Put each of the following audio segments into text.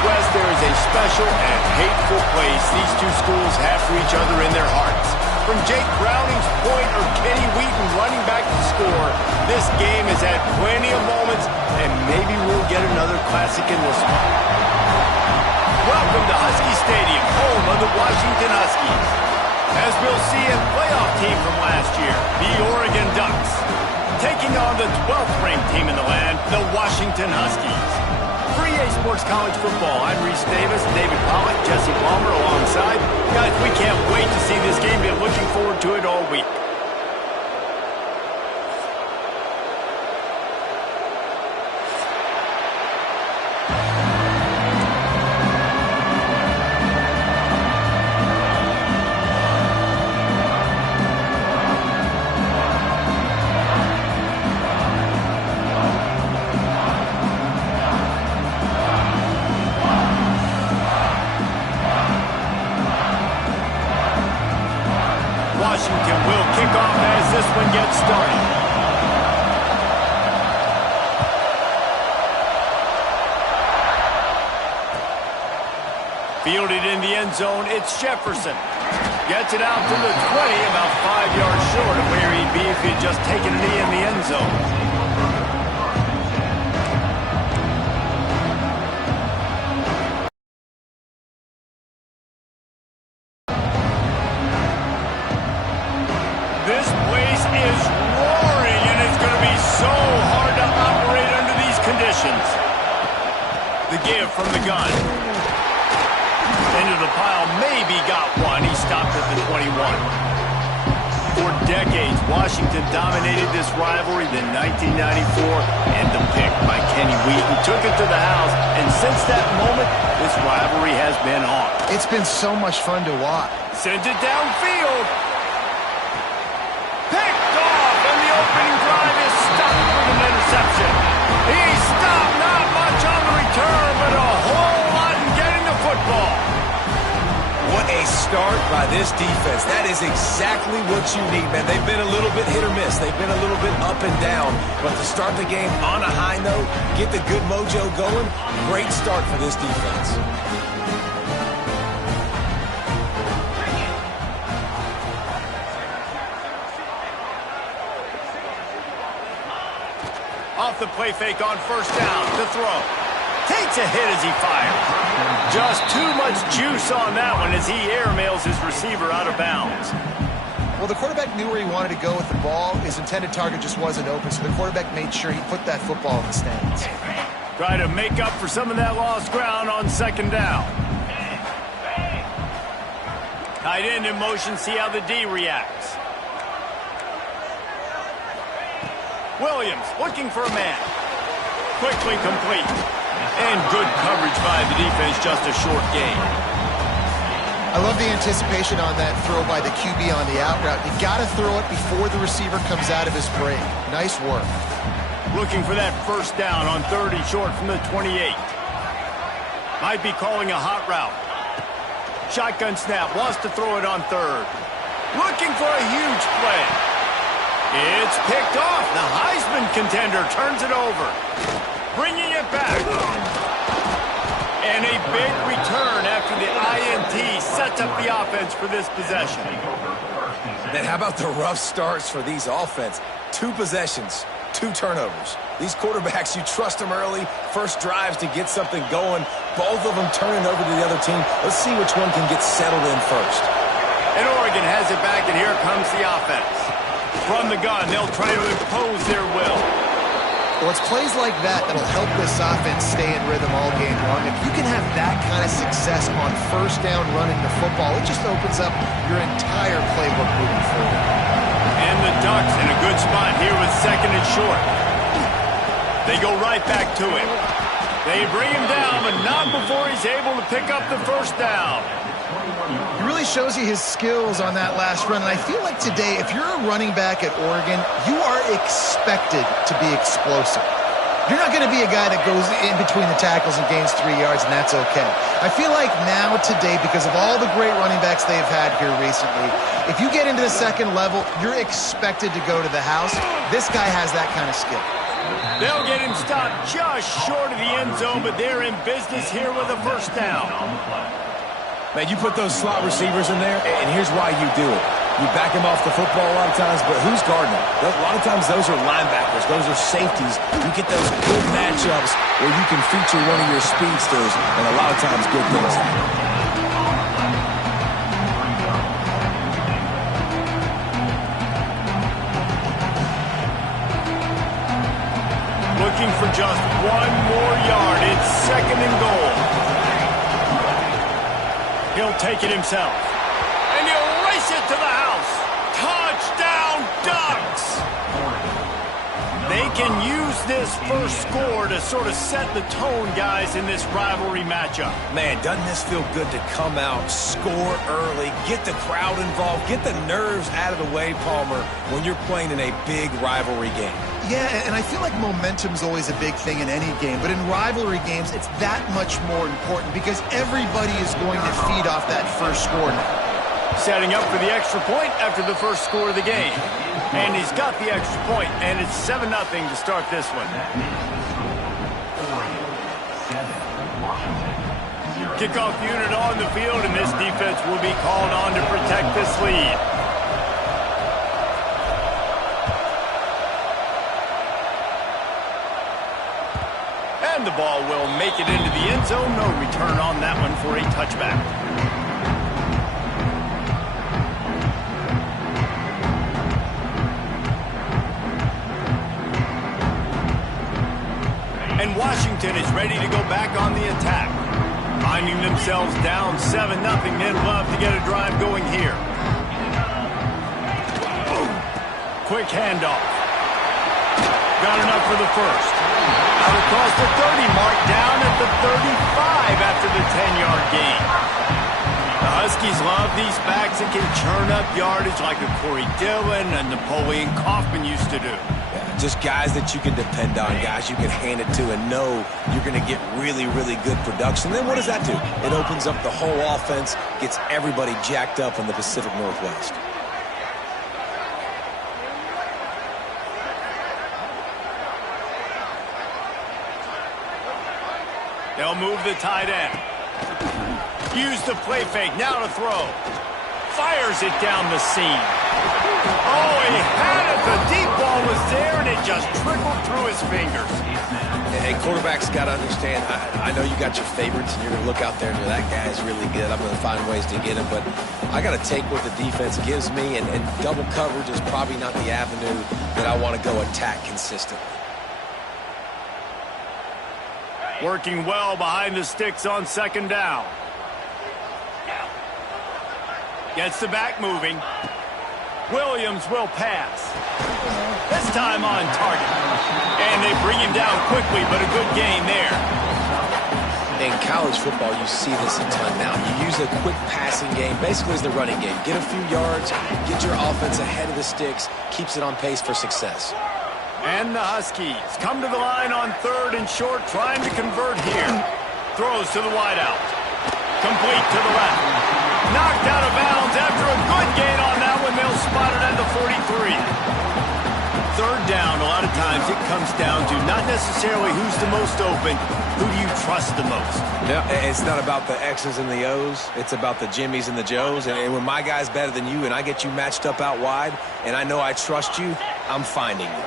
Northwest, there is a special and hateful place these two schools have for each other in their hearts. From Jake Browning's point or Kenny Wheaton running back to score, this game has had plenty of moments, and maybe we'll get another classic in this one. Welcome to Husky Stadium, home of the Washington Huskies. As we'll see, a playoff team from last year, the Oregon Ducks, taking on the 12th-ranked team in the land, the Washington Huskies. For EA Sports College Football, I'm Reese Davis, David Pollock, Jesse Palmer alongside. Guys, we can't wait to see this game. Been looking forward to it all week. Washington will kick off as this one gets started. Fielded in the end zone, it's Jefferson. Gets it out to the 20, about 5 yards short of where he'd be if he'd just taken a knee in the end zone. This place is roaring, and it's going to be so hard to operate under these conditions. The give from the gun. Into the pile, maybe got one. He stopped at the 21. For decades, Washington dominated this rivalry. Then 1994, and the pick by Kenny Wheaton took it to the house. And since that moment, this rivalry has been on. It's been so much fun to watch. Sends it downfield. Picked off, and the opening drive is stopped with an interception. He stopped, not much on the return, but a whole lot in getting the football. What a start by this defense. That is exactly what you need, man. They've been a little bit hit or miss. They've been a little bit up and down. But to start the game on a high note, get the good mojo going, great start for this defense. Off the play fake on first down to throw. Takes a hit as he fires. Just too much juice on that one as he airmails his receiver out of bounds. Well, the quarterback knew where he wanted to go with the ball. His intended target just wasn't open, so the quarterback made sure he put that football in the stands. Try to make up for some of that lost ground on second down. Tight end in motion, see how the D reacts. Williams looking for a man. Quickly complete. And good coverage by the defense, just a short gain. I love the anticipation on that throw by the QB on the out route. You got to throw it before the receiver comes out of his break. Nice work. Looking for that first down on 30, short from the 28. Might be calling a hot route. Shotgun snap, wants to throw it on third. Looking for a huge play. It's picked off. The Heisman contender turns it over. Bringing it back. And a big return after the INT sets up the offense for this possession. Man, how about the rough starts for these offense? 2 possessions, 2 turnovers. These quarterbacks, you trust them early. First drives to get something going. Both of them turning over to the other team. Let's see which one can get settled in first. And Oregon has it back, and here comes the offense. From the gun, they'll try to impose their will. Well, it's plays like that that'll help this offense stay in rhythm all game long. If you can have that kind of success on first down running the football, it just opens up your entire playbook moving forward. And the Ducks in a good spot here with second and short. They go right back to him. They bring him down, but not before he's able to pick up the first down. He really shows you his skills on that last run. And I feel like today, if you're a running back at Oregon, you are expected to be explosive. You're not going to be a guy that goes in between the tackles and gains 3 yards, and that's okay. I feel like now today, because of all the great running backs they've had here recently, if you get into the second level, you're expected to go to the house. This guy has that kind of skill. They'll get him stopped just short of the end zone, but they're in business here with a first down. Man, you put those slot receivers in there, and here's why you do it. You back them off the football a lot of times, but who's guarding them? A lot of times those are linebackers. Those are safeties. You get those good matchups where you can feature one of your speedsters, and a lot of times good things happen. Looking for just one more yard. It's second and goal. He'll take it himself. And he'll race it to the house. Touchdown, Ducks! They can use this first score to sort of set the tone, guys, in this rivalry matchup. Man, doesn't this feel good to come out, score early, get the crowd involved, get the nerves out of the way, Palmer, when you're playing in a big rivalry game? Yeah, and I feel like momentum's always a big thing in any game, but in rivalry games, it's that much more important because everybody is going to feed off that first score now. Setting up for the extra point after the first score of the game. And he's got the extra point, and it's 7-0 to start this one. Kickoff unit on the field, and this defense will be called on to protect this lead. And the ball will make it into the end zone. No return on that one for a touchback. And Washington is ready to go back on the attack. Finding themselves down 7-0, they'd love to get a drive going here. Boom. Quick handoff. Got enough for the first. Out across the 30 mark, down at the 35 after the 10-yard gain. The Huskies love these backs that can churn up yardage like a Corey Dillon and Napoleon Kaufman used to do. Just guys that you can depend on, guys you can hand it to and know you're going to get really, really good production. Then what does that do? It opens up the whole offense, gets everybody jacked up in the Pacific Northwest. They'll move the tight end. Use the play fake, now to throw. Fires it down the seam. Oh, he had it. The deep ball was there, and it just trickled through his fingers. Hey, quarterbacks got to understand, I know you got your favorites, and you're going to look out there and go, that guy's really good. I'm going to find ways to get him, but I got to take what the defense gives me, and double coverage is probably not the avenue that I want to go attack consistently. Working well behind the sticks on second down. Gets the back moving. Williams will pass. This time on target. And they bring him down quickly, but a good gain there. In college football, you see this a ton now. You use a quick passing game, basically as the running game. Get a few yards, get your offense ahead of the sticks, keeps it on pace for success. And the Huskies come to the line on third and short, trying to convert here. Throws to the wideout. Complete to the left. Knocked out of bounds after a good gain on that one. They'll spot it at the 43. Third down, a lot of times it comes down to not necessarily who's the most open, who do you trust the most? No, it's not about the X's and the O's. It's about the Jimmys and the Joes. And when my guy's better than you and I get you matched up out wide and I know I trust you, I'm finding you.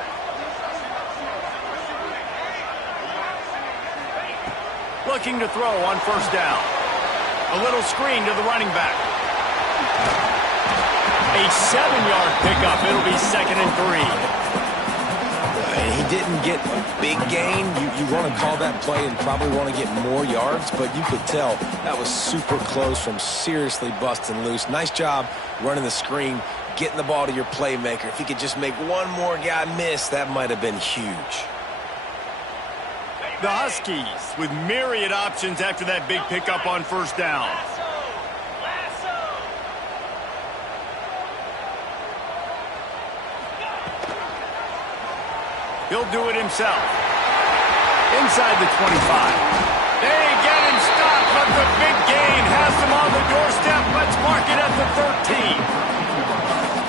Looking to throw on first down. A little screen to the running back. A 7-yard pickup. It'll be 2nd and 3. He didn't get a big gain. You want to call that play and probably want to get more yards, but you could tell that was super close from seriously busting loose. Nice job running the screen, getting the ball to your playmaker. If he could just make one more guy miss, that might have been huge. The Huskies with myriad options after that big pickup on first down. He'll do it himself. Inside the 25. They get him stopped, but the big gain has him on the doorstep. Let's mark it at the 13.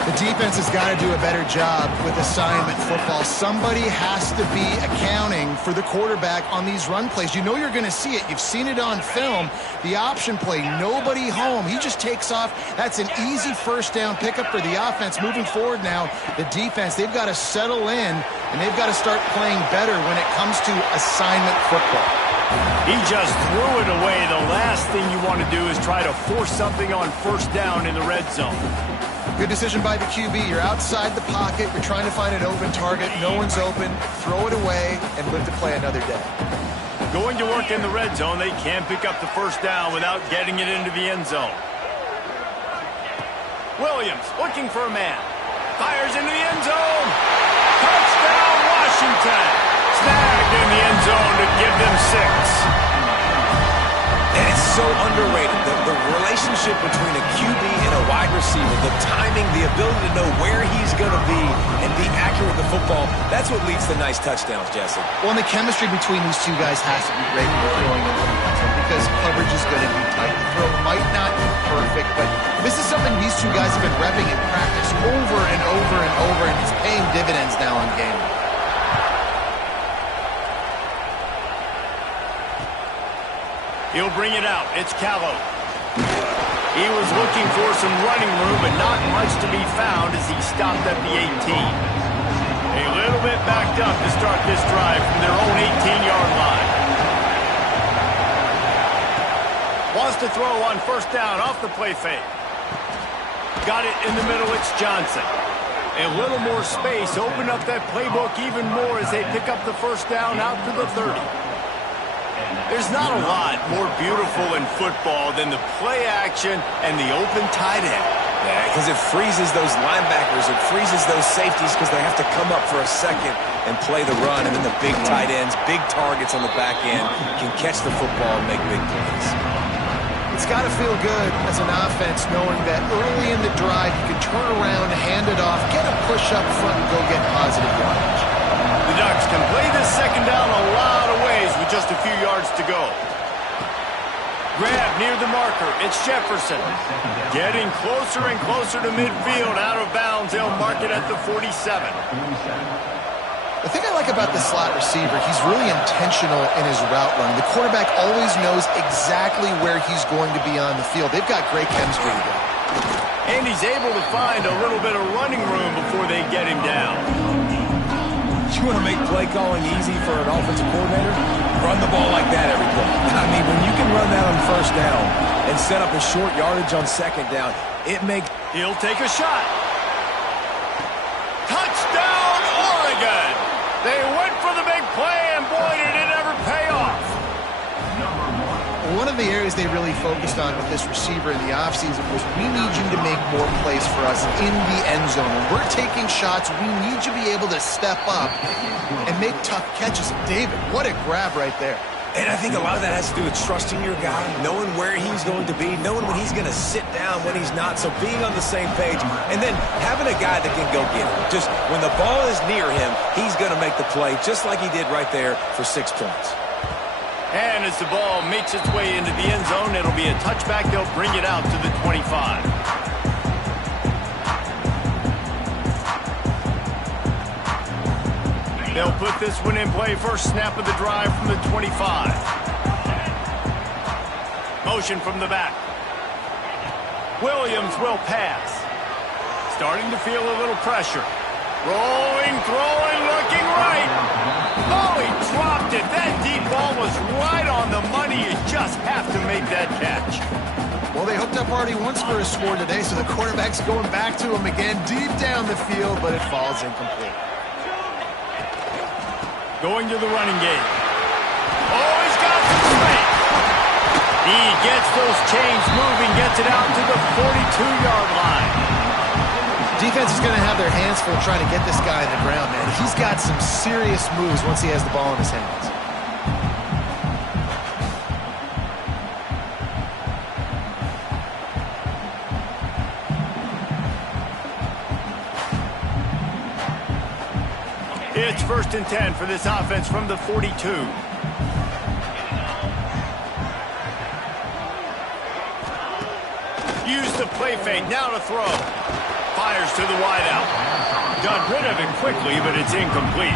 The defense has got to do a better job with assignment football. Somebody has to be accounting for the quarterback on these run plays. You know you're going to see it. You've seen it on film. The option play, nobody home. He just takes off. That's an easy first down pickup for the offense. Moving forward now, the defense, they've got to settle in, and they've got to start playing better when it comes to assignment football. He just threw it away. The last thing you want to do is try to force something on first down in the red zone. Good decision by the QB. You're outside the pocket. You're trying to find an open target. No one's open. Throw it away and live to play another day. Going to work in the red zone, they can't pick up the first down without getting it into the end zone. Williams looking for a man. Fires into the end zone. Touchdown, Washington. Snagged in the end zone to give them 6. And it's so underrated. The relationship between a QB and a wide receiver, the timing, the ability to know where he's going to be and be accurate with the football, that's what leads to nice touchdowns, Jesse. Well, and the chemistry between these two guys has to be great when they're throwing in the red zone because coverage is going to be tight. The throw might not be perfect, but this is something these two guys have been repping in practice over and over and over, and it's paying dividends now on game day. He'll bring it out. It's Callow. He was looking for some running room, but not much to be found as he stopped at the 18. A little bit backed up to start this drive from their own 18-yard line. Wants to throw on first down off the play fake. Got it in the middle. It's Johnson. A little more space. Open up that playbook even more as they pick up the first down out to the 30. There's not a lot more beautiful in football than the play action and the open tight end. Yeah, because it freezes those linebackers. It freezes those safeties because they have to come up for a second and play the run. And then the big tight ends, big targets on the back end can catch the football and make big plays. It's got to feel good as an offense knowing that early in the drive you can turn around, hand it off, get a push up front, and go get positive yardage. The Ducks can play this second down a lot of ways with just a few yards to go. Grab near the marker. It's Jefferson. Getting closer and closer to midfield. Out of bounds. They'll mark it at the 47. The thing I like about the slot receiver, he's really intentional in his route running. The quarterback always knows exactly where he's going to be on the field. They've got great chemistry together. And he's able to find a little bit of running room before they get him down. You want to make play calling easy for an offensive coordinator? Run the ball like that every play. I mean, when you can run that on first down and set up a short yardage on second down, it makes... He'll take a shot. Touchdown, Oregon! They went for the big play, and boy, did it ever pay off. One of the areas they really focused on with this receiver in the offseason was we need you to make more plays for us in the end zone. When we're taking shots, we need you to be able to step up and make tough catches. David, what a grab right there. And I think a lot of that has to do with trusting your guy, knowing where he's going to be, knowing when he's going to sit down, when he's not, so being on the same page, and then having a guy that can go get it. Just when the ball is near him, he's going to make the play, just like he did right there for 6 points. And as the ball makes its way into the end zone, it'll be a touchback. They'll bring it out to the 25. They'll put this one in play. First snap of the drive from the 25. Motion from the back. Williams will pass. Starting to feel a little pressure. Rolling, throwing, looking right. Oh, he dropped it. That deep ball was right on the money. You just have to make that catch. Well, they hooked up already once for a score today, so the quarterback's going back to him again deep down the field, but it falls incomplete. Going to the running game. Oh, he's got some strength. He gets those chains moving, gets it out to the 42-yard line. Defense is going to have their hands full trying to get this guy in the ground, man. He's got some serious moves once he has the ball in his hands. It's 1st and 10 for this offense from the 42. Use the play fake, now to throw. Fires to the wideout. Got rid of it quickly, but it's incomplete.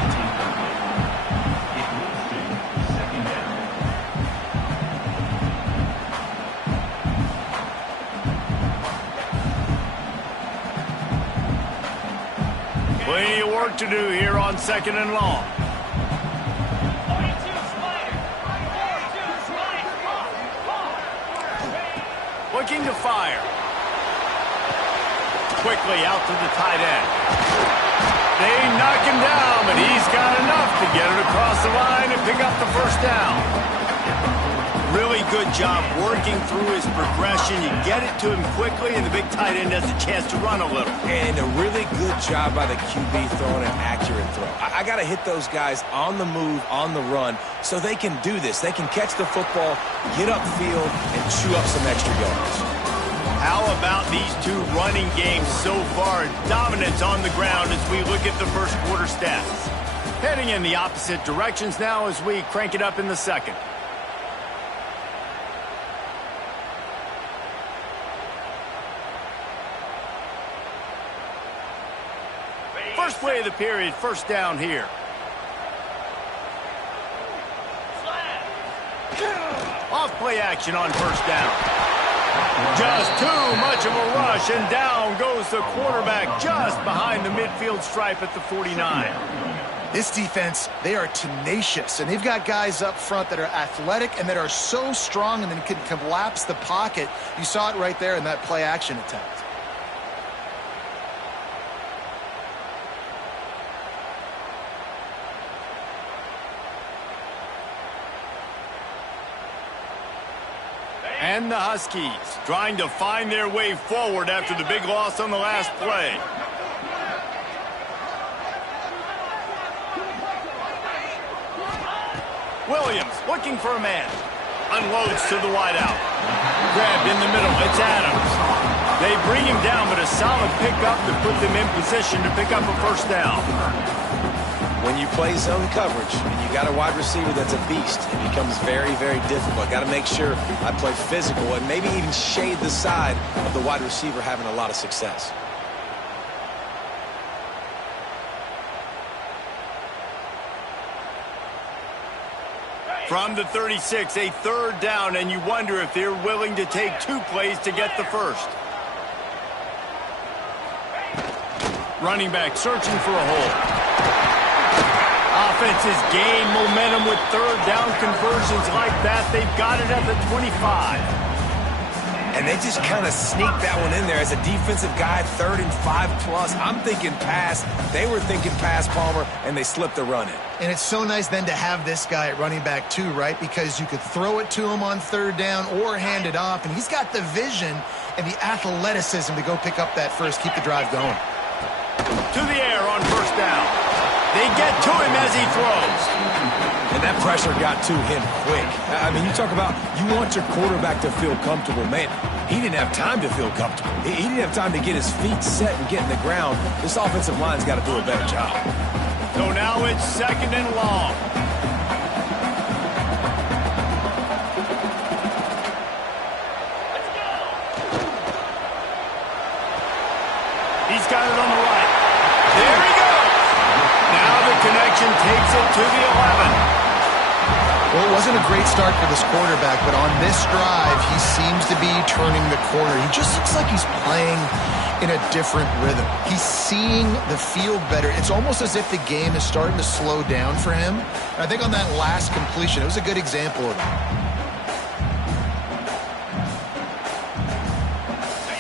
Plenty of work to do here on 2nd and long. Looking to fire. Quickly out to the tight end. They knock him down, but he's got enough to get it across the line and pick up the first down. Really good job working through his progression. You get it to him quickly, and the big tight end has a chance to run a little. And a really good job by the QB throwing an accurate throw. I got to hit those guys on the move, on the run, so they can do this. They can catch the football, get upfield, and chew up some extra yards. How about these two running games so far? Dominance on the ground as we look at the first quarter stats. Heading in the opposite directions now as we crank it up in the second. First play of the period, first down here. Off play action on first down. Just too much of a rush, and down goes the quarterback just behind the midfield stripe at the 49. This defense, they are tenacious, and they've got guys up front that are athletic and that are so strong and then can collapse the pocket. You saw it right there in that play action attempt. And the Huskies trying to find their way forward after the big loss on the last play. Williams looking for a man. Unloads to the wideout. Grabbed in the middle. It's Adams. They bring him down, but a solid pickup to put them in position to pick up a first down. When you play zone coverage and you got a wide receiver that's a beast, it becomes very, very difficult. Got to make sure I play physical and maybe even shade the side of the wide receiver having a lot of success. From the 36, a third down, and you wonder if they're willing to take 2 plays to get the first. Running back searching for a hole. Offense has gained momentum with third down conversions like that. They've got it at the 25. And they just kind of sneaked that one in there as a defensive guy, 3rd and 5+. I'm thinking pass. They were thinking pass, Palmer, and they slipped the run in. And it's so nice then to have this guy at running back too, right? Because you could throw it to him on third down or hand it off, and he's got the vision and the athleticism to go pick up that first, keep the drive going. To the air on first down. They get to him as he throws. And that pressure got to him quick. I mean, you talk about you want your quarterback to feel comfortable. Man, he didn't have time to feel comfortable. He didn't have time to get his feet set and get in the ground. This offensive line's got to do a better job. So now it's 2nd and long. He's got it on the right. There he goes. Now the connection takes it to the 11. Well, it wasn't a great start for this quarterback, but on this drive, he seems to be turning the corner. He just looks like he's playing in a different rhythm. He's seeing the field better. It's almost as if the game is starting to slow down for him. And I think on that last completion, it was a good example of that.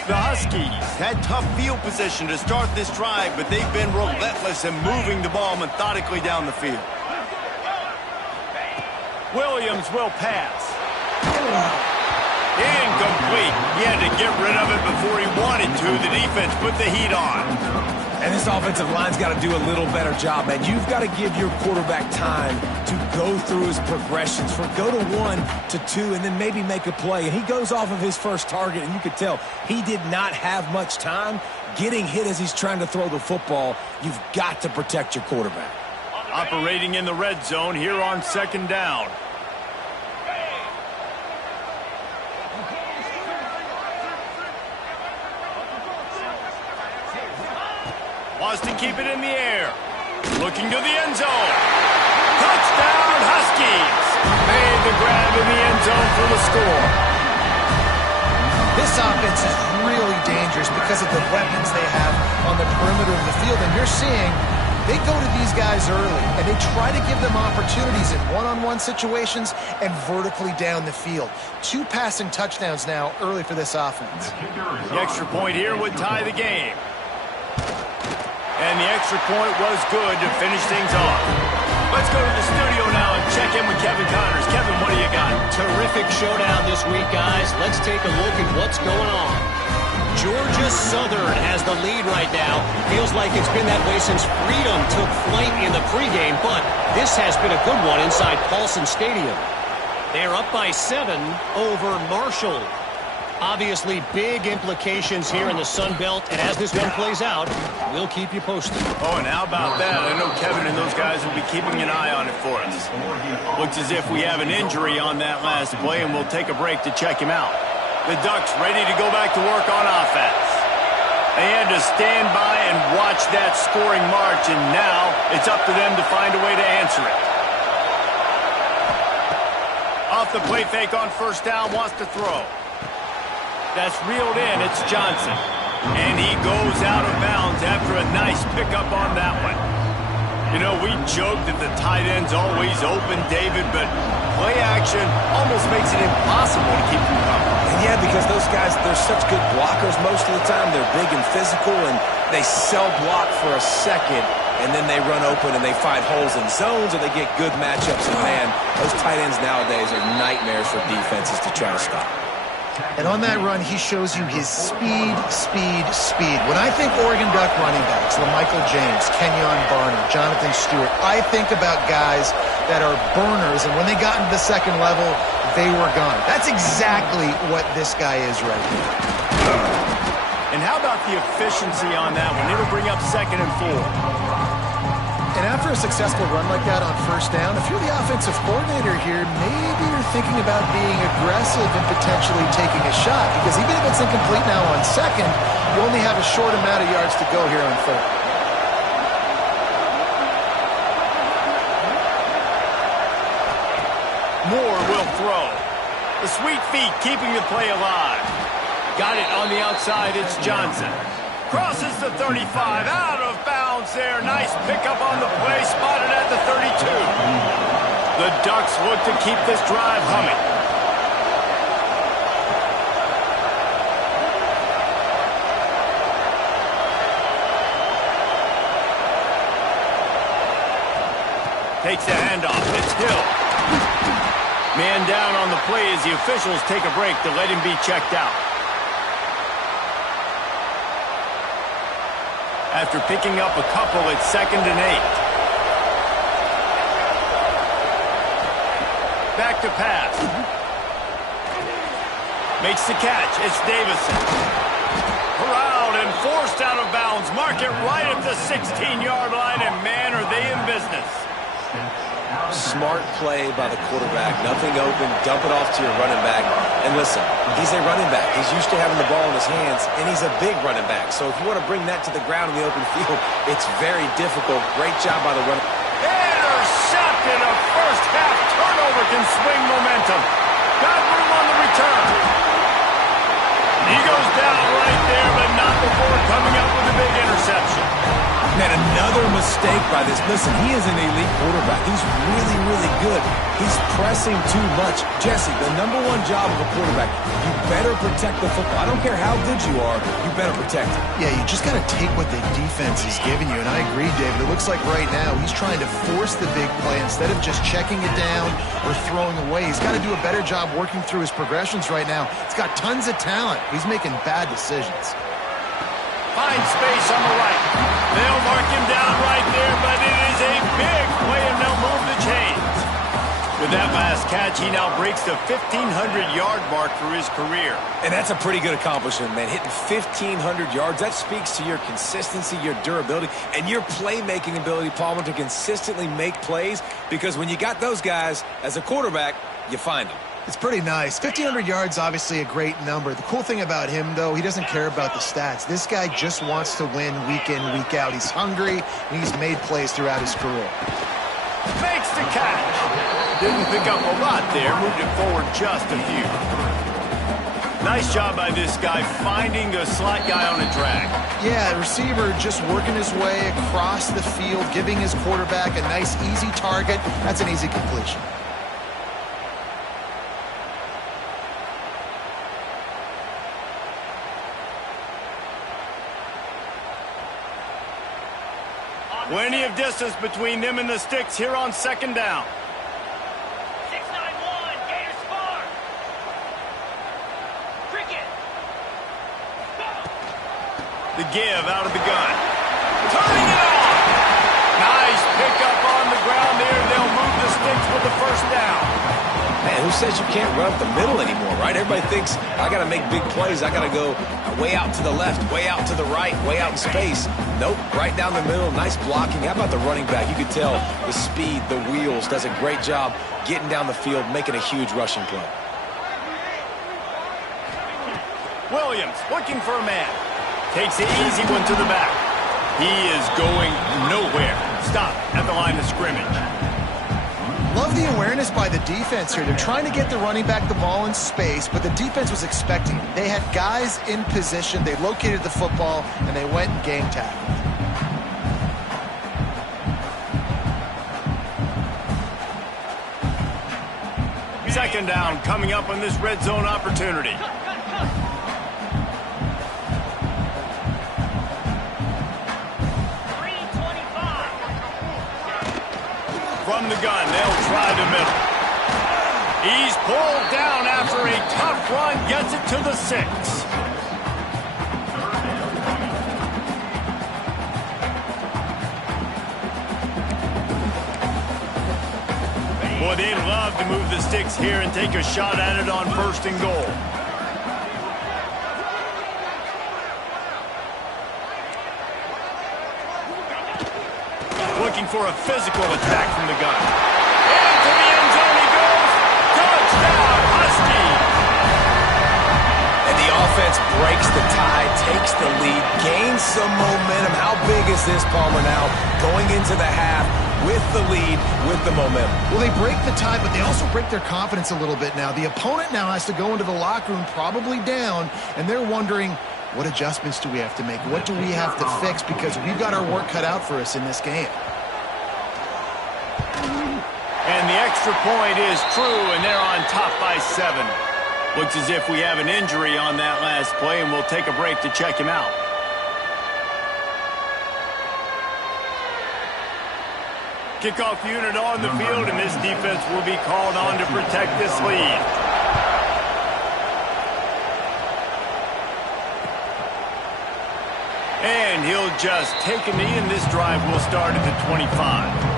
The Huskies had tough field position to start this drive, but they've been relentless in moving the ball methodically down the field. Williams will pass. Incomplete. He had to get rid of it before he wanted to. The defense put the heat on. And this offensive line's got to do a little better job, man. You've got to give your quarterback time to go through his progressions, from go to 1 to 2, and then maybe make a play. And he goes off of his first target, and you could tell he did not have much time getting hit as he's trying to throw the football. You've got to protect your quarterback. Operating in the red zone here on 2nd down. Wants to keep it in the air. Looking to the end zone. Touchdown, Huskies. Made the grab in the end zone for the score. This offense is really dangerous because of the weapons they have on the perimeter of the field. And you're seeing they go to these guys early, and they try to give them opportunities in one-on-one situations and vertically down the field. 2 passing touchdowns now early for this offense. The extra point here would tie the game. And the extra point was good to finish things off. Let's go to the studio now and check in with Kevin Connors. Kevin, what do you got? Terrific showdown this week, guys. Let's take a look at what's going on. Georgia Southern has the lead right now. Feels like it's been that way since Freedom took flight in the pregame, but this has been a good one inside Paulson Stadium. They're up by 7 over Marshall. Obviously, big implications here in the Sun Belt, and as this one plays out, we'll keep you posted. Oh, and how about that? I know Kevin and those guys will be keeping an eye on it for us. Looks as if we have an injury on that last play, and we'll take a break to check him out. The Ducks ready to go back to work on offense. They had to stand by and watch that scoring march, and now it's up to them to find a way to answer it. Off the play fake on first down, wants to throw. That's reeled in, it's Johnson. And he goes out of bounds after a nice pickup on that one. You know, we joke that the tight end's always open, David, but play action almost makes it impossible to keep them covered. And yeah, because those guys, they're such good blockers most of the time. They're big and physical, and they sell block for a second, and then they run open and they find holes in zones, or they get good matchups. And man, those tight ends nowadays are nightmares for defenses to try to stop. And on that run, he shows you his speed. When I think Oregon Duck running backs, LaMichael James, Kenyon Barner, Jonathan Stewart, I think about guys that are burners, and when they got into the second level, they were gone. That's exactly what this guy is right here. And how about the efficiency on that one? It'll bring up 2nd and 4. And after a successful run like that on first down, if you're the offensive coordinator here, maybe you're thinking about being aggressive and potentially taking a shot, because even if it's incomplete now on 2nd, you only have a short amount of yards to go here on 3rd. Moore will throw. The sweet feet keeping the play alive. Got it on the outside, it's Johnson. Crosses the 35, out of bounds there. Nice pickup on the play, spotted at the 32. The Ducks look to keep this drive humming. Takes the handoff, it's Hill. Man down on the play as the officials take a break to let him be checked out. After picking up a couple, it's 2nd and 8. Back to pass. Makes the catch. It's Davison. Corralled and forced out of bounds. Mark it right at the 16-yard line, and man, are they in business. Smart play by the quarterback. Nothing open. Dump it off to your running back. And listen, he's a running back. He's used to having the ball in his hands, and he's a big running back. So if you want to bring that to the ground in the open field, it's very difficult. Great job by the running back. Intercepted. A first-half turnover can swing momentum. Got room on the return. He goes down right there, but not before coming up with a big interception. Man, another mistake by this. Listen, he is an elite quarterback. He's really, really good. He's pressing too much. Jesse, the #1 job of a quarterback, you better protect the football. I don't care how good you are, you better protect it. Yeah, you just got to take what the defense is giving you, and I agree, David. It looks like right now he's trying to force the big play instead of just checking it down or throwing away. He's got to do a better job working through his progressions right now. He's got tons of talent. He's making bad decisions. Finds space on the right. They'll mark him down right there, but it is a big play, and they'll move the chains. With that last catch, he now breaks the 1,500-yard mark for his career. And that's a pretty good accomplishment, man. Hitting 1,500 yards, that speaks to your consistency, your durability, and your playmaking ability, Palmer, to consistently make plays, because when you got those guys as a quarterback, you find them. It's pretty nice. 1,500 yards, obviously a great number. The cool thing about him, though, he doesn't care about the stats. This guy just wants to win week in, week out. He's hungry, and he's made plays throughout his career. Makes the catch. Didn't pick up a lot there. Moved it forward just a few. Nice job by this guy finding a slot guy on a drag. Yeah, the receiver just working his way across the field, giving his quarterback a nice, easy target. That's an easy completion. Plenty of distance between them and the sticks here on second down. 6-9-1, Gators far. Cricket. The give out of the gun. Turning it on. Nice pickup on the ground there. They'll move the sticks with the first down. Man, who says you can't run up the middle anymore, right? Everybody thinks, I got to make big plays. I got to go way out to the left, way out to the right, way out in space. Nope, right down the middle. Nice blocking. How about the running back? You could tell the speed, the wheels, does a great job getting down the field, making a huge rushing play. Williams looking for a man. Takes the easy one to the back. He is going nowhere. Stop at the line of scrimmage. Love the awareness by the defense here. They're trying to get the running back the ball in space, but the defense was expecting it. They had guys in position. They located the football, and they went and game tackled. Second down coming up on this red zone opportunity. From the gun, they'll try the middle. He's pulled down after a tough run, gets it to the 6. Boy, they'd love to move the sticks here and take a shot at it on 1st and goal. Looking for a physical attack from the gun. Into the end zone he goes. Touchdown, Huskies! And the offense breaks the tie, takes the lead, gains some momentum. How big is this, Palmer, now? Going into the half with the lead, with the momentum. Well, they break the tie, but they also break their confidence a little bit now. The opponent now has to go into the locker room probably down, and they're wondering, what adjustments do we have to make? What do we have to fix? Because we've got our work cut out for us in this game. And the extra point is true, and they're on top by 7. Looks as if we have an injury on that last play, and we'll take a break to check him out. Kickoff unit on the field, and this defense will be called on to protect this lead. And he'll just take a knee, and this drive will start at the 25.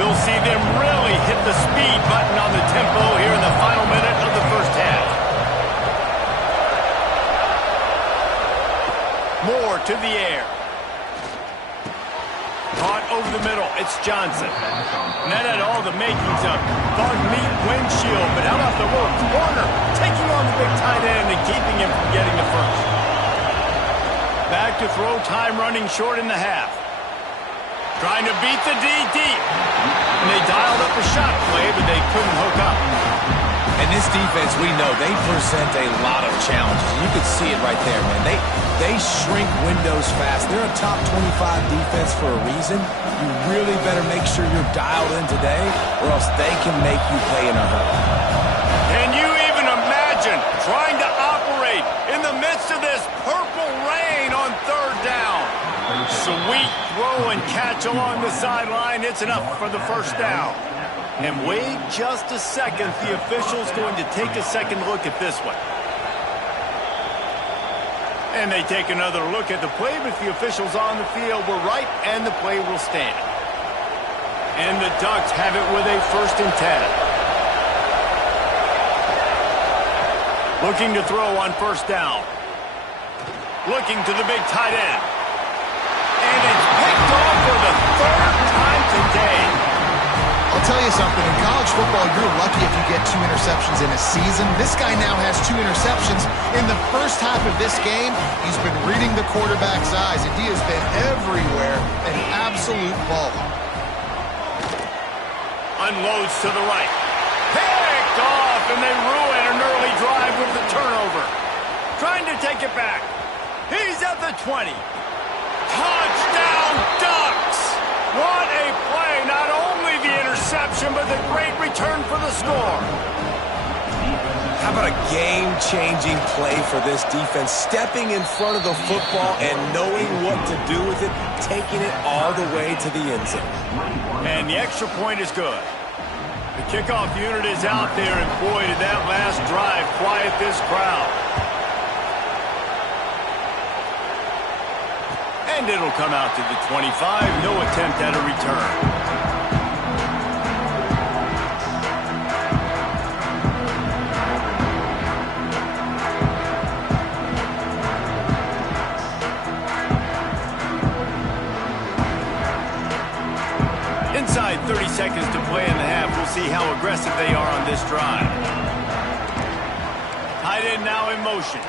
We'll see them really hit the speed button on the tempo here in the final minute of the first half. Moore to the air. Caught over the middle. It's Johnson. And that had all the makings of bug meat windshield. But how about the work? Warner taking on the big tight end and keeping him from getting the first. Back to throw, time running short in the half. Trying to beat the D deep. And they dialed up a shot play, but they couldn't hook up. And this defense, we know, they present a lot of challenges. You can see it right there, man. They shrink windows fast. They're a top 25 defense for a reason. You really better make sure you're dialed in today, or else they can make you pay in a hurry. Can you even imagine trying to operate in the midst of this purple rain on 3rd down? Sweet throw and catch along the sideline. It's enough for the first down. And wait just a second. The official's going to take a second look at this one. And they take another look at the play, but the officials on the field were right, and the play will stand. And the Ducks have it with a 1st and 10. Looking to throw on 1st down. Looking to the big tight end. And it's picked off for the third time today. I'll tell you something. In college football, you're lucky if you get 2 interceptions in a season. This guy now has 2 interceptions. In the first half of this game, he's been reading the quarterback's eyes, and he has been everywhere, an absolute baller. Unloads to the right. Picked off, and they ruin an early drive with the turnover. Trying to take it back. He's at the 20. Touchdown, Ducks! What a play. Not only the interception, but the great return for the score. How about a game-changing play for this defense? Stepping in front of the football and knowing what to do with it, taking it all the way to the end zone. And the extra point is good. The kickoff unit is out there, and boy, did that last drive quiet this crowd. And it'll come out to the 25. No attempt at a return. Inside 30 seconds to play in the half. We'll see how aggressive they are on this drive. Tight end now in motion.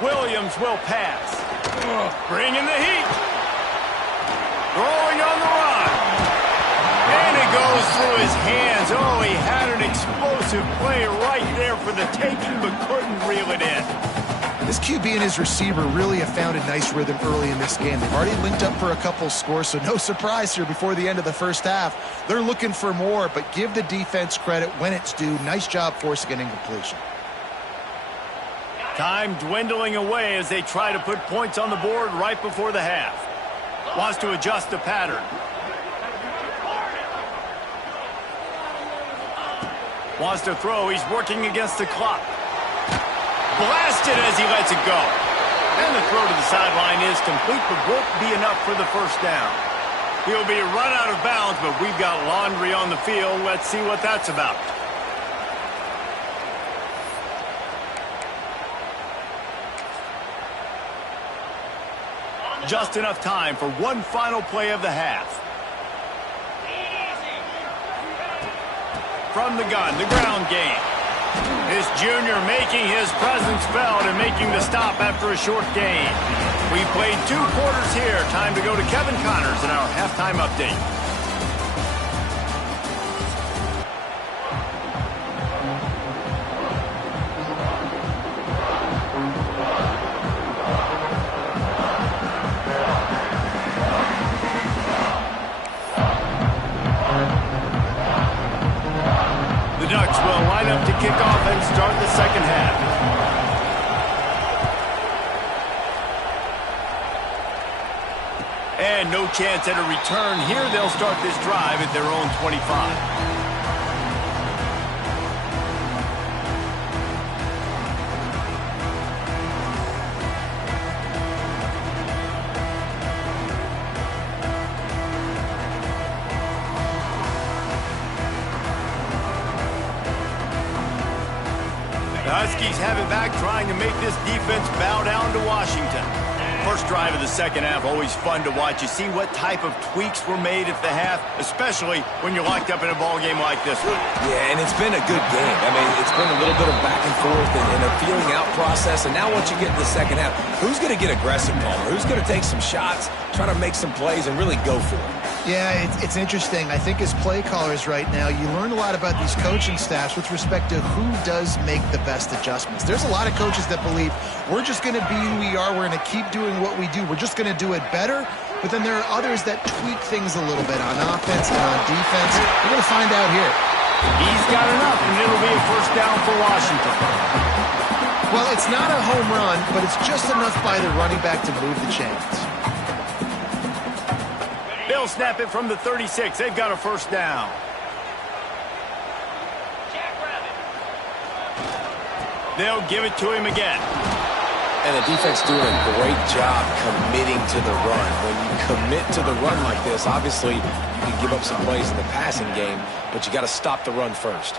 Williams will pass. Bringing the heat. Throwing on the run. And it goes through his hands. Oh, he had an explosive play right there for the taking, but couldn't reel it in. This QB and his receiver really have found a nice rhythm early in this game. They've already linked up for a couple scores, so no surprise here before the end of the first half. They're looking for more, but give the defense credit when it's due. Nice job forcing an incompletion. Time dwindling away as they try to put points on the board right before the half. Wants to adjust the pattern. Wants to throw. He's working against the clock. Blasted as he lets it go. And the throw to the sideline is complete, but won't be enough for the first down. He'll be run out of bounds, but we've got laundry on the field. Let's see what that's about. Just enough time for one final play of the half. From the gun, the ground game. This junior making his presence felt and making the stop after a short gain. We've played 2 quarters here. Time to go to Kevin Connors in our halftime update. To kick off and start the second half. And no chance at a return here. They'll start this drive at their own 25. The Huskies have it back, trying to make this defense bow down to Washington. First drive of the second half, always fun to watch. You see what type of tweaks were made at the half, especially when you're locked up in a ball game like this one. Yeah, and it's been a good game. I mean, it's been a little bit of back and forth and a feeling out process. And now once you get to the second half, who's going to get aggressive, Palmer? Who's going to take some shots, try to make some plays, and really go for it? Yeah, it's interesting. I think as play callers right now, you learn a lot about these coaching staffs with respect to who does make the best adjustments. There's a lot of coaches that believe we're just going to be who we are. We're going to keep doing what we do. We're just going to do it better. But then there are others that tweak things a little bit on offense and on defense. We're going to find out here. He's got enough, and it'll be a first down for Washington. Well, it's not a home run, but it's just enough by the running back to move the chains. They'll snap it from the 36. They've got a first down. They'll give it to him again. And the defense doing a great job committing to the run. When you commit to the run like this, obviously you can give up some plays in the passing game, but you got to stop the run first.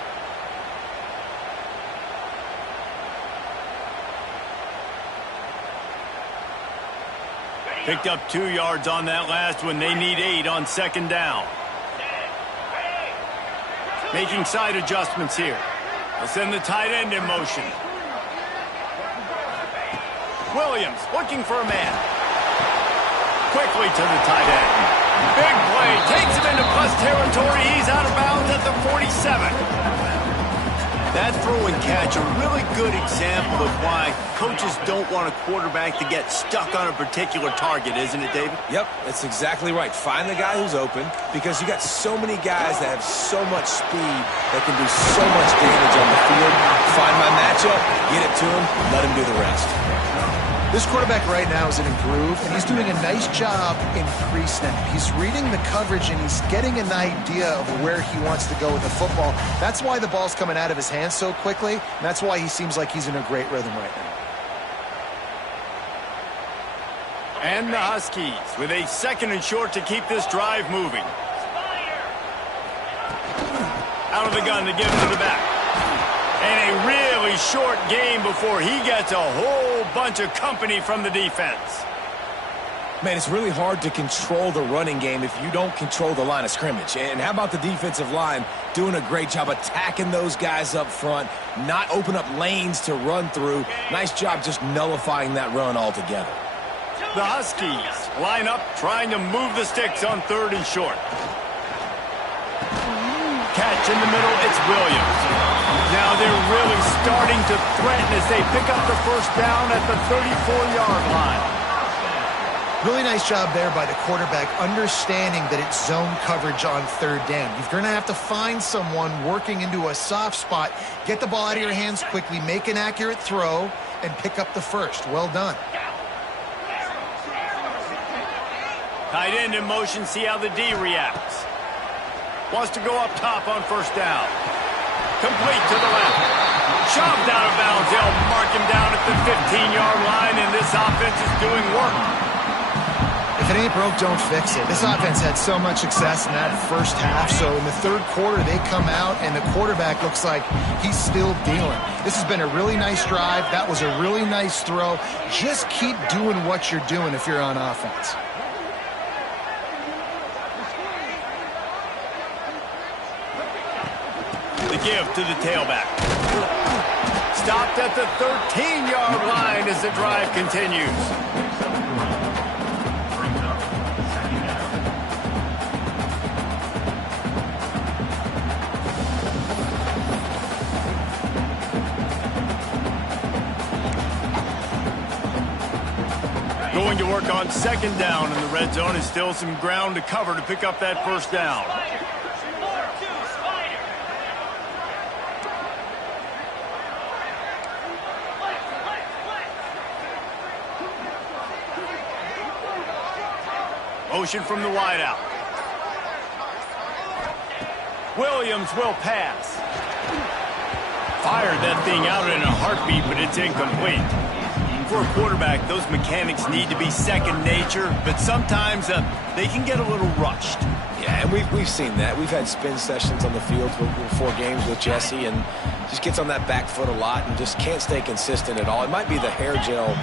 Picked up 2 yards on that last one. They need 8 on second down. Making side adjustments here. They'll send the tight end in motion. Williams looking for a man. Quickly to the tight end. Big play. Takes him into plus territory. He's out of bounds at the 47. That throw and catch, a really good example of why coaches don't want a quarterback to get stuck on a particular target, isn't it, David? Yep, that's exactly right. Find the guy who's open, because you got so many guys that have so much speed that can do so much damage on the field. Find my matchup, get it to him, let him do the rest. This quarterback right now is in a groove, and he's doing a nice job in pre-snap. He's reading the coverage, and he's getting an idea of where he wants to go with the football. That's why the ball's coming out of his hands so quickly, and that's why he seems like he's in a great rhythm right now. And the Huskies with a 2nd and short to keep this drive moving. Out of the gun to give it to the back. And a really short game before he gets a whole bunch of company from the defense. Man, it's really hard to control the running game if you don't control the line of scrimmage. And how about the defensive line doing a great job attacking those guys up front, not open up lanes to run through. Nice job just nullifying that run altogether. The Huskies line up trying to move the sticks on 3rd and short. Catch in the middle, it's Williams. Now they're really starting to threaten as they pick up the first down at the 34-yard line. Really nice job there by the quarterback, understanding that it's zone coverage on 3rd down. You're going to have to find someone working into a soft spot, get the ball out of your hands quickly, make an accurate throw, and pick up the first. Well done. Tight end in motion, see how the D reacts. Wants to go up top on 1st down. Complete to the left. Shoved out of bounds. They'll mark him down at the 15-yard line, and this offense is doing work. If it ain't broke, don't fix it. This offense had so much success in that first half, so in the 3rd quarter, they come out, and the quarterback looks like he's still dealing. This has been a really nice drive. That was a really nice throw. Just keep doing what you're doing if you're on offense. The give to the tailback. Stopped at the 13-yard line as the drive continues. Going to work on 2nd down in the red zone, is still some ground to cover to pick up that 1st down. Motion from the wideout. Williams will pass. Fired that thing out in a heartbeat, but it's incomplete. For a quarterback, those mechanics need to be second nature, but sometimes they can get a little rushed. Yeah, and we've seen that. We've had spin sessions on the field before games with Jesse, and just gets on that back foot a lot and just can't stay consistent at all. It might be the hair gel,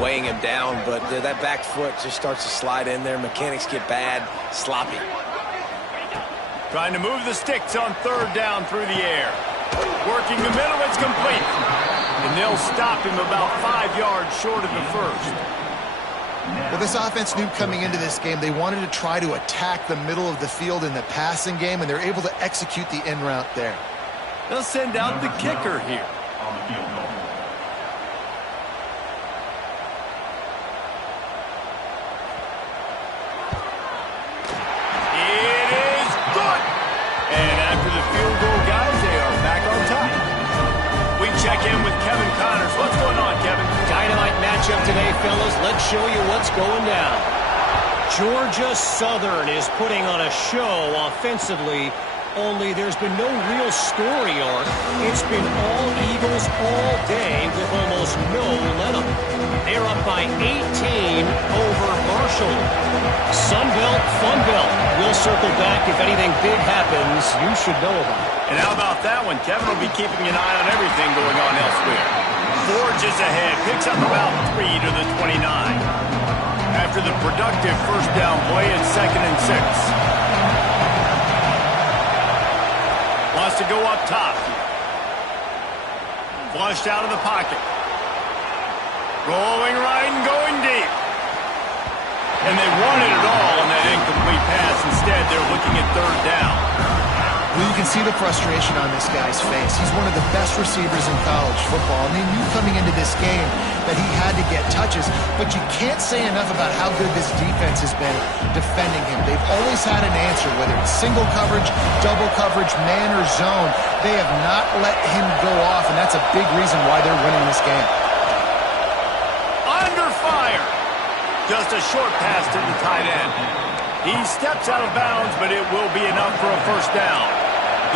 weighing him down, but that back foot just starts to slide in there. Mechanics get bad, sloppy. Trying to move the sticks on 3rd down through the air. Working the middle, it's complete. And they'll stop him about 5 yards short of the first. Well, this offense knew coming into this game they wanted to try to attack the middle of the field in the passing game, and they're able to execute the in route there. They'll send out the kicker here. It is good. And after the field goal, guys, they are back on top. We check in with Kevin Connors. What's going on, Kevin? Dynamite matchup today, fellas. Let's show you what's going down. Georgia Southern is putting on a show offensively, only there's been no real story arc. It's been all Eagles all day with almost no let-up. They're up by 18 over Marshall. Sunbelt, Funbelt. We'll circle back if anything big happens you should know about. And how about that one? Kevin will be keeping an eye on everything going on elsewhere. Forges ahead, picks up about 3 to the 29. After after the productive first down play. It's 2nd and 6. Wants to go up top. Flushed out of the pocket. Rolling right and going deep. And they wanted it all on that incomplete pass. Instead, they're looking at 3rd down. Well, you can see the frustration on this guy's face. He's one of the best receivers in college football, and they knew coming into this game that he had to get touches, but you can't say enough about how good this defense has been defending him. They've always had an answer, whether it's single coverage, double coverage, man or zone. They have not let him go off, and that's a big reason why they're winning this game. Under fire. Just a short pass to the tight end. He steps out of bounds, but it will be enough for a first down.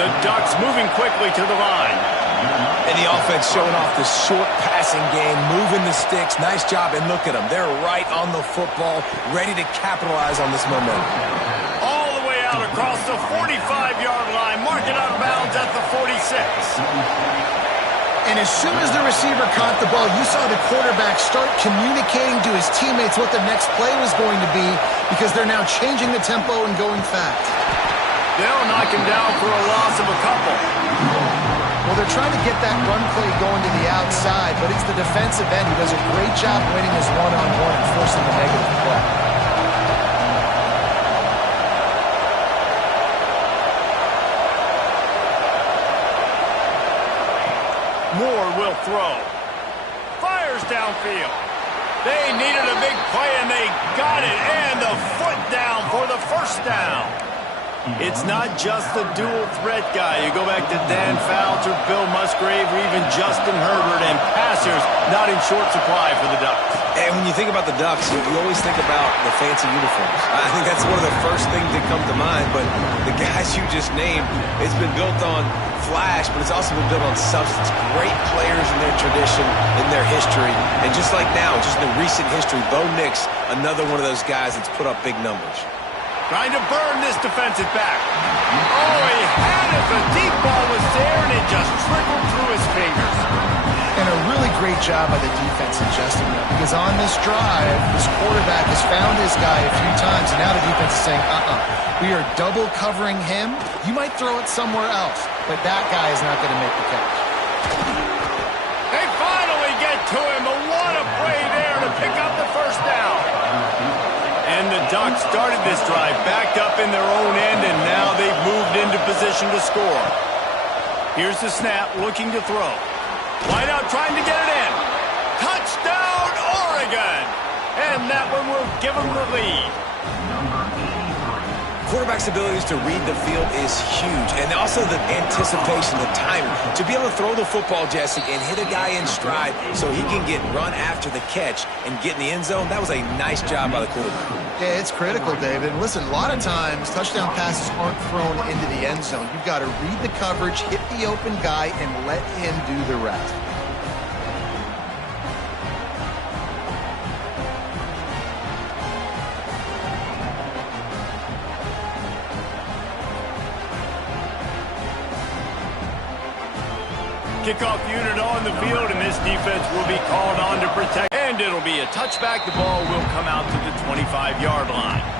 The Ducks moving quickly to the line. And the offense showing off the short passing game, moving the sticks. Nice job, and look at them. They're right on the football, ready to capitalize on this momentum. All the way out across the 45-yard line, marking out of bounds at the 46. And as soon as the receiver caught the ball, you saw the quarterback start communicating to his teammates what the next play was going to be, because they're now changing the tempo and going fast. They'll knock him down for a loss of a couple. Well, they're trying to get that run play going to the outside, but it's the defensive end who does a great job winning his one-on-one and forcing the negative play. Moore will throw. Fires downfield. They needed a big play, and they got it. And the foot down for the first down. It's not just the dual threat guy. You go back to Dan Fouts or Bill Musgrave or even Justin Herbert, and passers not in short supply for the Ducks. And when you think about the Ducks, you always think about the fancy uniforms. I think that's one of the first things that come to mind, but the guys you just named, it's been built on flash, but it's also been built on substance. Great players in their tradition, in their history, and just like now, just in the recent history, Bo Nix, another one of those guys that's put up big numbers. Trying to burn this defensive back. Oh, he had it. The deep ball was there, and it just trickled through his fingers. And a really great job by the defense adjusting that, because on this drive, this quarterback has found his guy a few times, and now the defense is saying, we are double covering him. You might throw it somewhere else, but that guy is not going to make the catch. They finally get to him, but what a play there to pick up the first down. And the Ducks started this drive backed up in their own end, and now they've moved into position to score. Here's the snap, looking to throw. Wide out, trying to get it in. Touchdown, Oregon! And that one will give them the lead. Quarterback's abilities to read the field is huge, and also the anticipation, the timing. To be able to throw the football, Jesse, and hit a guy in stride so he can get run after the catch and get in the end zone, that was a nice job by the quarterback. Yeah, it's critical, David. And listen, a lot of times, touchdown passes aren't thrown into the end zone. You've got to read the coverage, hit the open guy, and let him do the rest. Kickoff unit on the field, and this defense will be called on to protect. And it'll be a touchback. The ball will come out to the 25-yard line.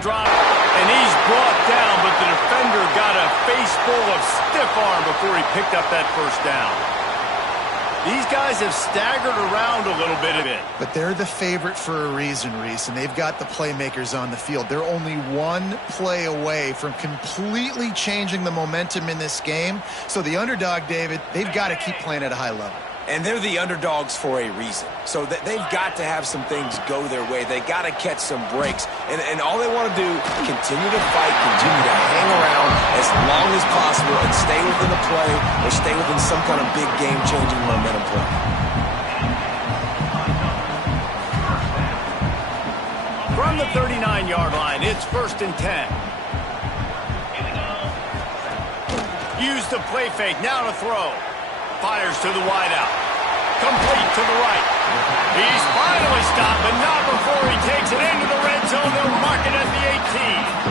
Drop, and he's brought down, but the defender got a face full of stiff arm before he picked up that first down. These guys have staggered around a little bit of it. But they're the favorite for a reason, Reese, and they've got the playmakers on the field. They're only one play away from completely changing the momentum in this game. So the underdog, David, they've got to keep playing at a high level. And they're the underdogs for a reason. So they've got to have some things go their way. They got to catch some breaks. And all they want to do, continue to fight, continue to hang around as long as possible and stay within the play or stay within some kind of big game-changing momentum play. From the 39-yard line, it's 1st and 10. Use the play fake. Now to throw. Fires to the wideout. Complete to the right. He's finally stopped, but not before he takes it into the red zone. They'll mark it at the 18.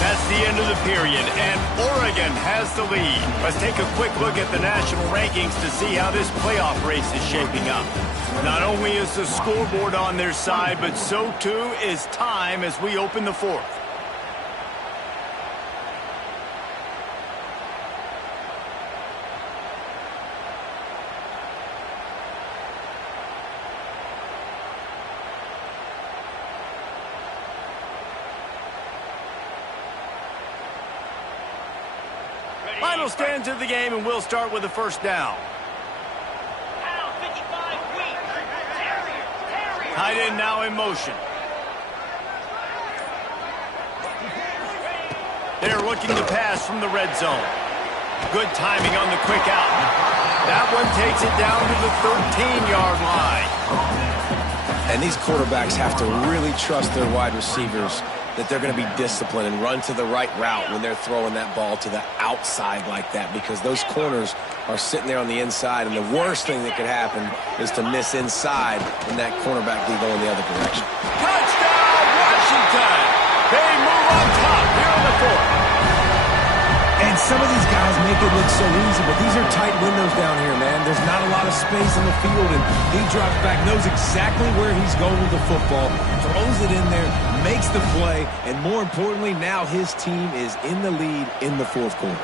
That's the end of the period, and Oregon has the lead. Let's take a quick look at the national rankings to see how this playoff race is shaping up. Not only is the scoreboard on their side, but so too is time as we open the fourth. Final stands of the game, and we'll start with the first down. Tight end now in motion. They're looking to pass from the red zone. Good timing on the quick out. That one takes it down to the 13-yard line. And these quarterbacks have to really trust their wide receivers that they're going to be disciplined and run to the right route when they're throwing that ball to the outside like that, because those corners are sitting there on the inside, and the worst thing that could happen is to miss inside and that cornerback be going the other direction. Touchdown, Washington! They move on top here on the fourth. And some of these guys make it look so easy, but these are tight windows down here, man. There's not a lot of space in the field, and he drops back, knows exactly where he's going with the football, throws it in there, makes the play, and more importantly, now his team is in the lead in the fourth quarter.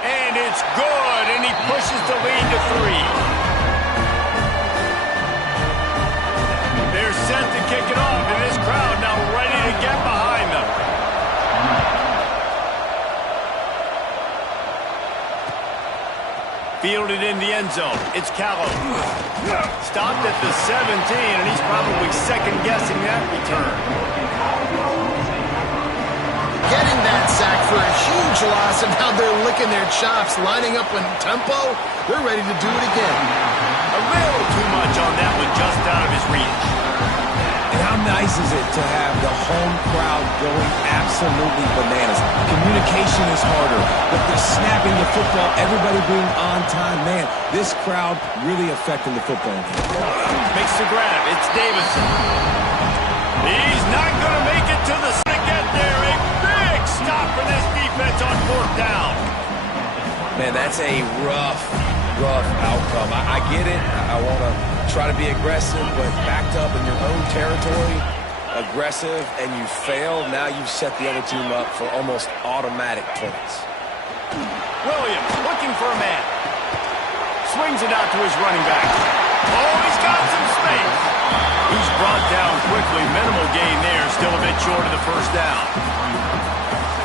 And it's good, and he pushes the lead to 3. They're set to kick it off, and this crowd now ready to get behind them. Fielded in the end zone. It's Callow. Stopped at the 17, and he's probably second-guessing that return. Getting that sack for a huge loss, and now they're licking their chops, lining up in tempo. They're ready to do it again. A little too much on that one, just out of his reach. And how nice is it to have the home crowd going absolutely bananas? Communication is harder, but the snapping the football, everybody being on time, man, this crowd really affecting the football game. Makes the grab. It's Davidson. He's not going to make it to the to get there. A big stop for this defense on fourth down. Man, that's a rough outcome. I get it. I want to try to be aggressive, but backed up in your own territory, aggressive, and you fail, now you've set the other team up for almost automatic points. Williams looking for a man. Swings it out to his running back. Oh, he's got some space. He's brought down quickly. Minimal gain there. Still a bit short of the first down.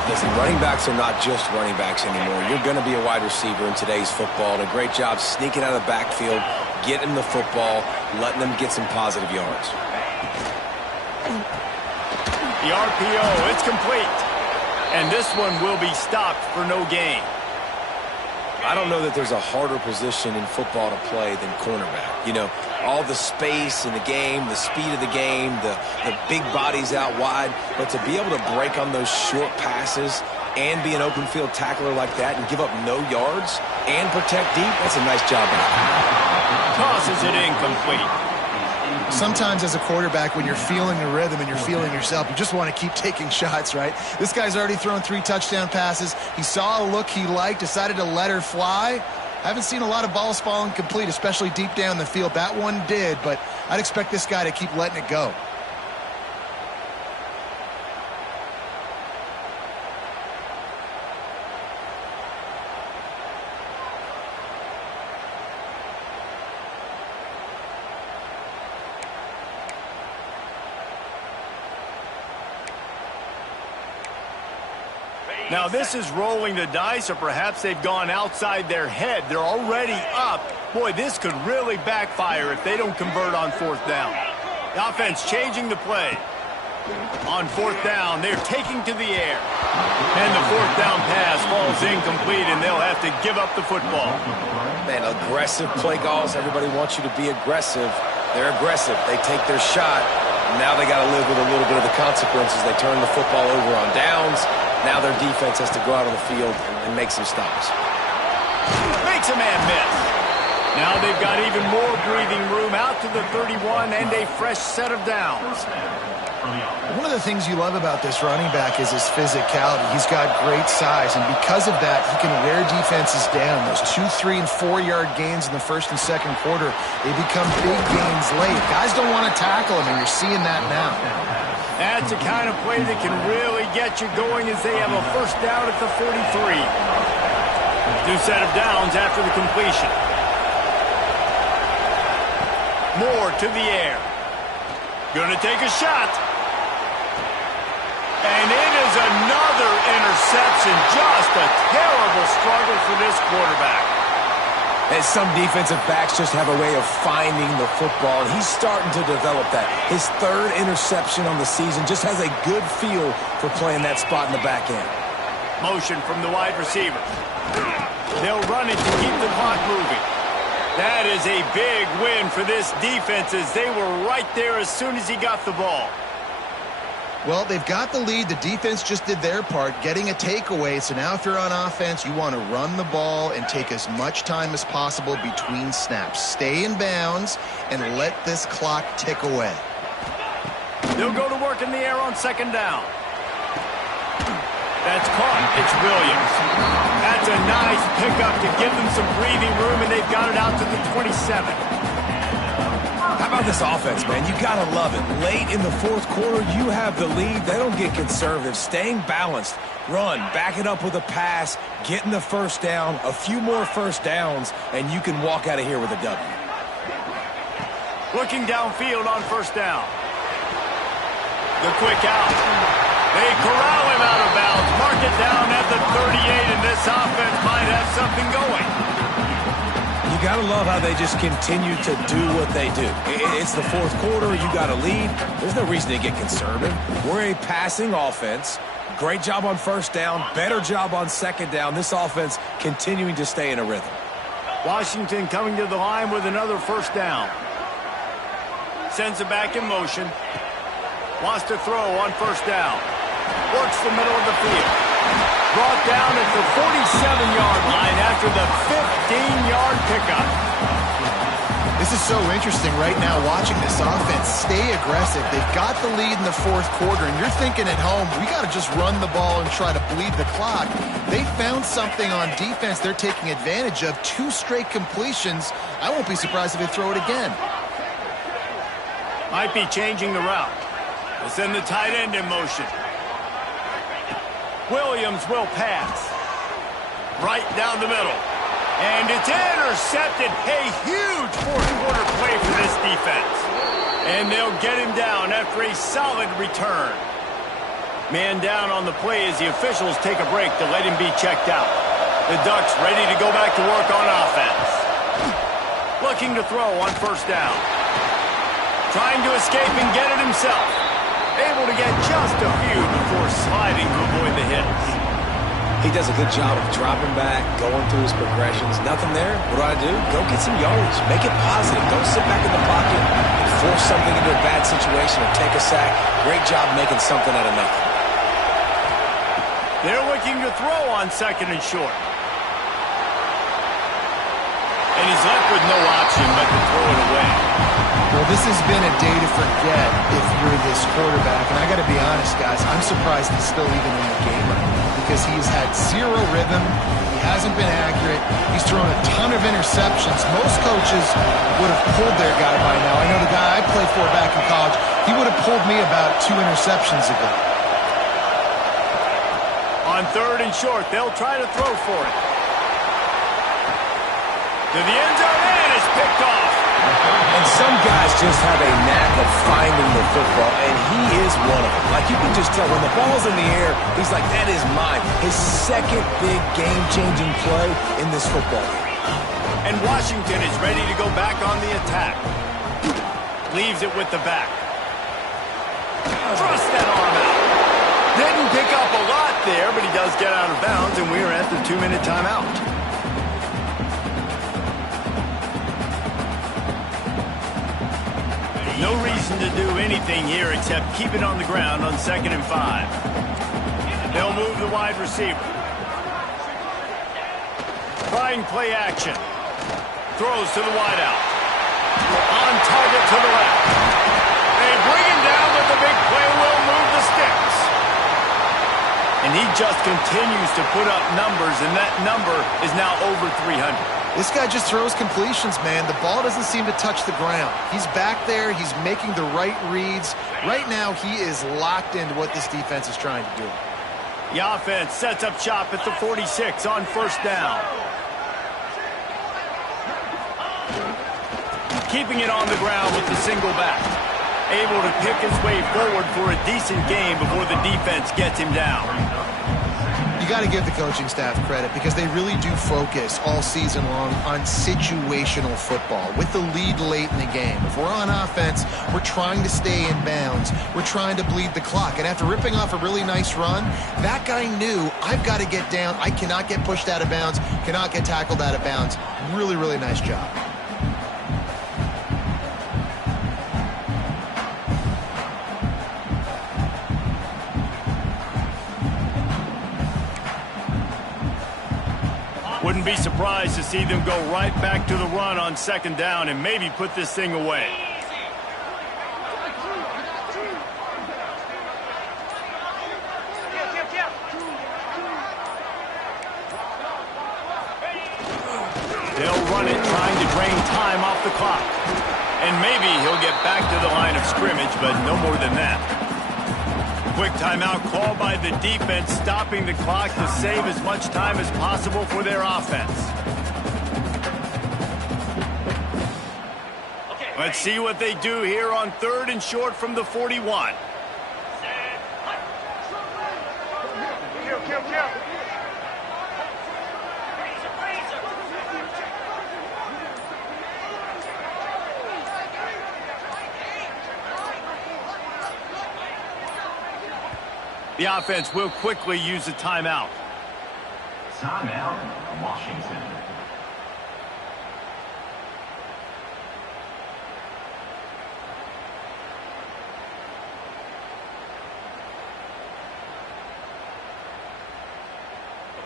Listen, running backs are not just running backs anymore. You're going to be a wide receiver in today's football, and a great job sneaking out of the backfield, getting the football, letting them get some positive yards. The RPO, it's complete. And this one will be stopped for no gain. I don't know that there's a harder position in football to play than cornerback. You know, all the space in the game, the speed of the game, the big bodies out wide. But to be able to break on those short passes and be an open field tackler like that and give up no yards and protect deep, that's a nice job. Tosses it incomplete. Sometimes as a quarterback, when you're feeling the rhythm and you're feeling yourself, you just want to keep taking shots, right? This guy's already thrown 3 touchdown passes. He saw a look he liked, decided to let her fly. I haven't seen a lot of balls falling complete, especially deep down the field. That one did, but I'd expect this guy to keep letting it go. Now this is rolling the dice, or perhaps they've gone outside their head. They're already up. Boy, this could really backfire if they don't convert on fourth down. The offense changing the play. On fourth down, they're taking to the air. And the fourth down pass falls incomplete, and they'll have to give up the football. Man, aggressive play calls. Everybody wants you to be aggressive. They're aggressive. They take their shot. Now they got to live with a little bit of the consequences. They turn the football over on downs. Now their defense has to go out on the field and make some stops. Makes a man miss. Now they've got even more breathing room out to the 31 and a fresh set of downs. One of the things you love about this running back is his physicality. He's got great size, and because of that, he can wear defenses down. Those 2, 3, and 4-yard gains in the first and second quarter, they become big gains late. Guys don't want to tackle him, and you're seeing that now. That's the kind of play that can really get you going as they have a first down at the 43. New set of downs after the completion. Moore to the air. Gonna take a shot. And it is another interception. Just a terrible struggle for this quarterback. And some defensive backs just have a way of finding the football, and he's starting to develop that. His third interception on the season, just has a good feel for playing that spot in the back end. Motion from the wide receiver. They'll run it to keep the clock moving. That is a big win for this defense as they were right there as soon as he got the ball. Well, they've got the lead. The defense just did their part, getting a takeaway. So now if you're on offense, you want to run the ball and take as much time as possible between snaps. Stay in bounds and let this clock tick away. They'll go to work in the air on second down. That's caught. It's Williams. That's a nice pickup to give them some breathing room, and they've got it out to the 27. How about this offense, man? You got to love it. Late in the fourth quarter, you have the lead. They don't get conservative. Staying balanced. Run, back it up with a pass, getting the first down, a few more first downs, and you can walk out of here with a W. Looking downfield on first down. The quick out. They corral him out of bounds. Mark it down at the 38, and this offense might have something going. You got to love how they just continue to do what they do. It's the fourth quarter. You got to lead. There's no reason to get conservative. We're a passing offense. Great job on first down. Better job on second down. This offense continuing to stay in a rhythm. Washington coming to the line with another first down. Sends it back in motion. Wants to throw on first down. Works the middle of the field. Brought down at the 47-yard line after the 15-yard pickup. This is so interesting right now watching this offense stay aggressive. They've got the lead in the fourth quarter, and you're thinking at home, we got to just run the ball and try to bleed the clock. They found something on defense they're taking advantage of. 2 straight completions. I won't be surprised if they throw it again. Might be changing the route. They'll send the tight end in motion. Williams will pass. Right down the middle. And it's intercepted. A huge fourth quarter play for this defense. And they'll get him down after a solid return. Man down on the play as the officials take a break to let him be checked out. The Ducks ready to go back to work on offense. Looking to throw on first down. Trying to escape and get it himself. Able to get just a few before sliding to avoid the hits. He does a good job of dropping back, going through his progressions. Nothing there. What do? Go get some yardage. Make it positive. Don't sit back in the pocket and force something into a bad situation or take a sack. Great job making something out of nothing. They're looking to throw on second and short. And he's left with no option but to throw it away. Well, this has been a day to forget if you're this quarterback. And I got to be honest, guys, I'm surprised he's still even in the game right now because he's had zero rhythm. He hasn't been accurate. He's thrown a ton of interceptions. Most coaches would have pulled their guy by now. I know the guy I played for back in college, he would have pulled me about 2 interceptions ago. On third and short, they'll try to throw for it. To the end zone, and it's picked off. And some guys just have a knack of finding the football, and he is one of them. Like, you can just tell when the ball's in the air, he's like, that is mine. His second big game-changing play in this football game. And Washington is ready to go back on the attack. Leaves it with the back. Thrust that arm out. Didn't pick up a lot there, but he does get out of bounds, and we're at the 2-minute timeout. No reason to do anything here except keep it on the ground on 2nd and 5. They'll move the wide receiver. Trying play action. Throws to the wideout. On target to the left. They bring him down, but the big play will move the sticks. And he just continues to put up numbers, and that number is now over 300. This guy just throws completions, man. The ball doesn't seem to touch the ground. He's back there. He's making the right reads. Right now, he is locked into what this defense is trying to do. The offense sets up shop at the 46 on 1st down. Keeping it on the ground with the single back. Able to pick his way forward for a decent game before the defense gets him down. You got to give the coaching staff credit because they really do focus all season long on situational football with the lead late in the game. If we're on offense, we're trying to stay in bounds. We're trying to bleed the clock. And after ripping off a really nice run, that guy knew, I've got to get down. I cannot get pushed out of bounds, cannot get tackled out of bounds. Really, really nice job. Wouldn't be surprised to see them go right back to the run on 2nd down and maybe put this thing away. They'll run it, trying to drain time off the clock. And maybe he'll get back to the line of scrimmage, but no more than that. Quick timeout called by the defense, stopping the clock to save as much time as possible for their offense. Let's see what they do here on 3rd and short from the 41. The offense will quickly use a timeout. Timeout, Washington.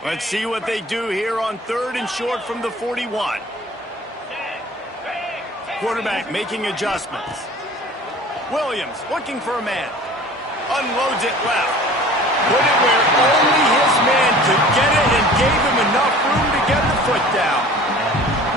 Let's see what they do here on 3rd and short from the 41. Quarterback making adjustments. Williams looking for a man. Unloads it left. Put it where only his man could get it and gave him enough room to get the foot down.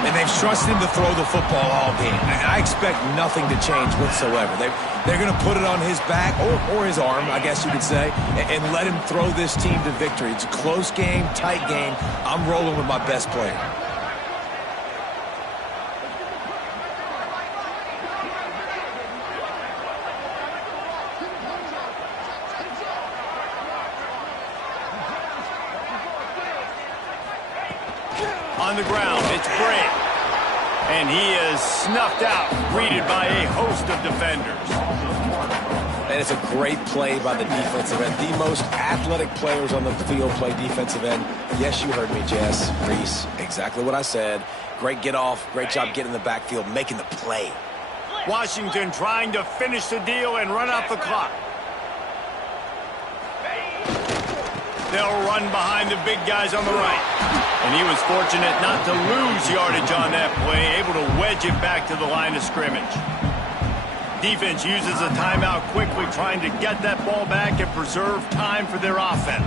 And they've trusted him to throw the football all game. I expect nothing to change whatsoever. They're going to put it on his back, or his arm, I guess you could say, and let him throw this team to victory. It's a close game, tight game. I'm rolling with my best player. On the ground, it's Bray. And he is snuffed out, greeted by a host of defenders. And it's a great play by the defensive end. The most athletic players on the field play defensive end. Yes, you heard me, Jess, Reese. Exactly what I said. Great get off. Great job getting in the backfield, making the play. Washington trying to finish the deal and run out the clock. They'll run behind the big guys on the right. And he was fortunate not to lose yardage on that play, able to wedge it back to the line of scrimmage. Defense uses a timeout quickly, trying to get that ball back and preserve time for their offense.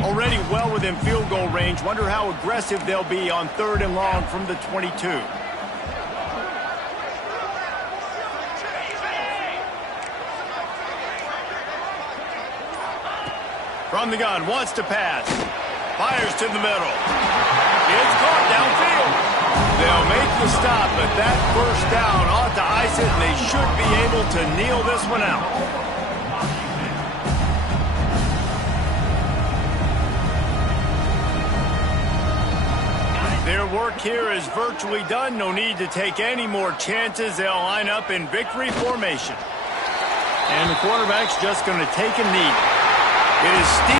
Already well within field goal range. Wonder how aggressive they'll be on 3rd and long from the 22. From the gun, wants to pass. Fires to the middle. It's caught downfield. They'll make the stop, but that first down ought to ice it, and they should be able to kneel this one out. Their work here is virtually done. No need to take any more chances. They'll line up in victory formation. And the quarterback's just going to take a knee. It is Steve.